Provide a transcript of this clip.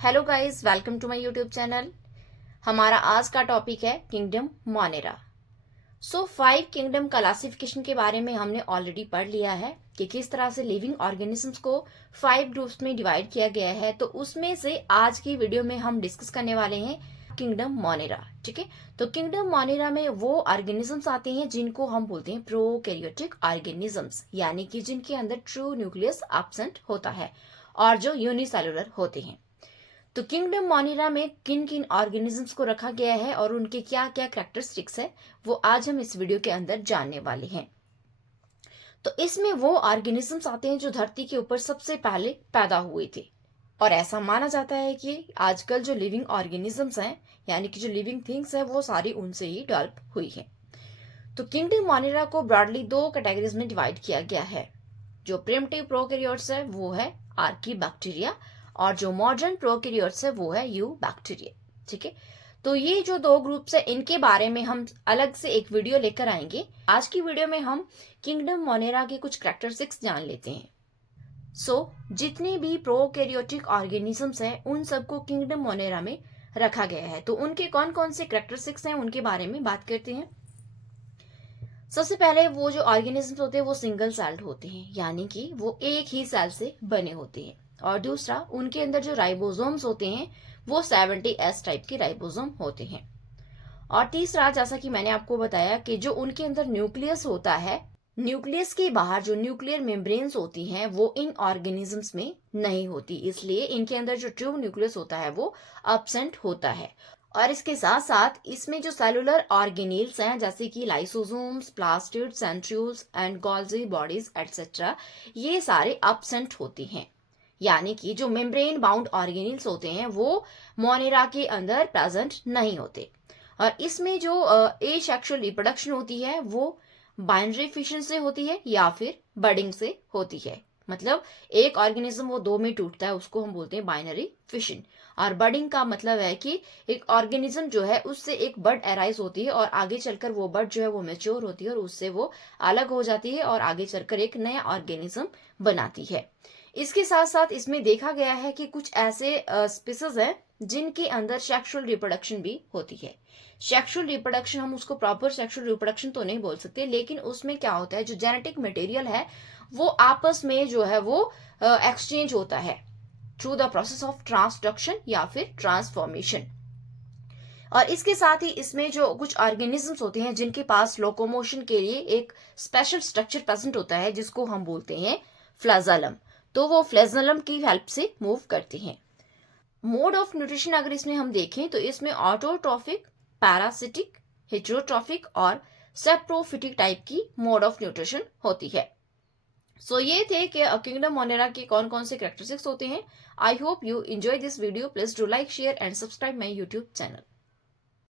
Hello guys, welcome to my YouTube channel. हमारा आज का टॉपिक है किंगडम मोनेरा। 5 किंगडम क्लासिफिकेशन के बारे में हमने ऑलरेडी पढ़ लिया है कि किस तरह से लिविंग ऑर्गेनिजम्स को 5 ग्रुप्स में डिवाइड किया गया है। तो उसमें से आज की वीडियो में हम डिस्कस करने वाले हैं किंगडम मोनेरा। ठीक है, तो किंगडम मोनेरा में वो ऑर्गेनिजम्स आते हैं जिनको हम बोलते हैं प्रोकैरियोटिक ऑर्गेनिजम्स, यानी कि जिनके अंदर ट्रू न्यूक्लियस एब्सेंट होता है और जो यूनिसेलुलर होते हैं। तो किंगडम मोनेरा में किन किन ऑर्गेनिजम्स को रखा गया है और उनके क्या क्या कैरेक्टरिस्टिक्स है, वो आज हम इस वीडियो के अंदर जानने वाले हैं। तो इसमें वो ऑर्गेनिजम्स आते हैं जो धरती के ऊपर सबसे पहले पैदा हुए थे, और ऐसा माना जाता है कि आजकल जो लिविंग ऑर्गेनिजम्स हैं, यानी कि जो लिविंग थिंग्स है, वो सारी उनसे ही डेवलप हुई है। तो किंगडम मोनेरा को ब्रॉडली 2 कैटेगरीज में डिवाइड किया गया है। जो प्रिमिटिव प्रोकैरियोट्स है वो है आर्कीबैक्टीरिया, और जो मॉडर्न प्रोकैरियोट्स है वो है यूबैक्टीरिया। ठीक है, तो ये जो 2 ग्रुप्स है इनके बारे में हम अलग से एक वीडियो लेकर आएंगे। आज की वीडियो में हम किंगडम मोनेरा के कुछ कैरेक्टरिस्टिक्स जान लेते हैं। जितने भी प्रोकैरियोटिक ऑर्गेनिजम्स हैं उन सबको किंगडम मोनेरा में रखा गया है। तो उनके कौन कौन से कैरेक्टरिस्टिक्स हैं उनके बारे में बात करते हैं। सबसे पहले वो जो ऑर्गेनिजम्स होते हैं वो सिंगल सेल्ड होते हैं, यानी कि वो एक ही सेल से बने होते हैं। और दूसरा, उनके अंदर जो राइबोसोम्स होते हैं वो 70S टाइप के राइबोसोम होते हैं। और तीसरा, जैसा कि मैंने आपको बताया कि जो उनके अंदर न्यूक्लियस होता है, न्यूक्लियस के बाहर जो न्यूक्लियर मेम्ब्रेन्स होती हैं वो इन ऑर्गेनिजम्स में नहीं होती, इसलिए इनके अंदर जो ट्रू न्यूक्लियस होता है वो एब्सेंट होता है। और इसके साथ साथ इसमें जो सेलुलर ऑर्गेनेल्स हैं, जैसे कि lysosomes, plastid, centrioles and Golgi bodies etcetera, ये सारे एब्सेंट होते हैं। यानी कि जो मेम्ब्रेन बाउंड ऑर्गेनेल्स होते हैं वो मोनेरा के अंदर प्रेजेंट नहीं होते। और इसमें जो एसेक्सुअल रिप्रोडक्शन होती है वो बाइनरी फिशन से होती है या फिर बडिंग से होती है। मतलब एक ऑर्गेनिज्म वो 2 में टूटता है, उसको हम बोलते हैं बाइनरी फिशन। और बडिंग का मतलब है कि एक ऑर्गेनिज्म जो है उससे एक बड एराइज होती है और आगे चलकर वो बड जो है वो मैच्योर होती है और उससे वो अलग हो जाती है और आगे चलकर एक नया ऑर्गेनिज्म बनाती है। इसके साथ साथ इसमें देखा गया है कि कुछ ऐसे स्पीसीज हैं जिनके अंदर सेक्सुअल रिप्रोडक्शन भी होती है। सेक्सुअल रिप्रोडक्शन, हम उसको प्रॉपर सेक्सुअल रिप्रोडक्शन तो नहीं बोल सकते, लेकिन उसमें क्या होता है, जो जेनेटिक मटेरियल है वो आपस में जो है वो एक्सचेंज होता है through the process of transduction या फिर ट्रांसफॉर्मेशन। और इसके साथ ही इसमें जो कुछ ऑर्गेनिजम्स होते हैं जिनके पास लोकोमोशन के लिए एक स्पेशल स्ट्रक्चर प्रेजेंट होता है जिसको हम बोलते हैं फ्लैजेलम। तो वो फ्लैजेलम की हेल्प से मूव करते हैं। मोड ऑफ न्यूट्रिशन अगर इसमें हम देखें तो इसमें ऑटोट्रॉफिक, पैरासिटिक, हेटेरोट्रॉफिक और सेप्रोफिटिक टाइप की मोड ऑफ न्यूट्रिशन होती है। ये थे कि किंगडम मोनेरा के कौन कौन से कैरेक्टरिस्टिक्स होते हैं। I hope you enjoy this video. Please do like, share and subscribe my YouTube channel.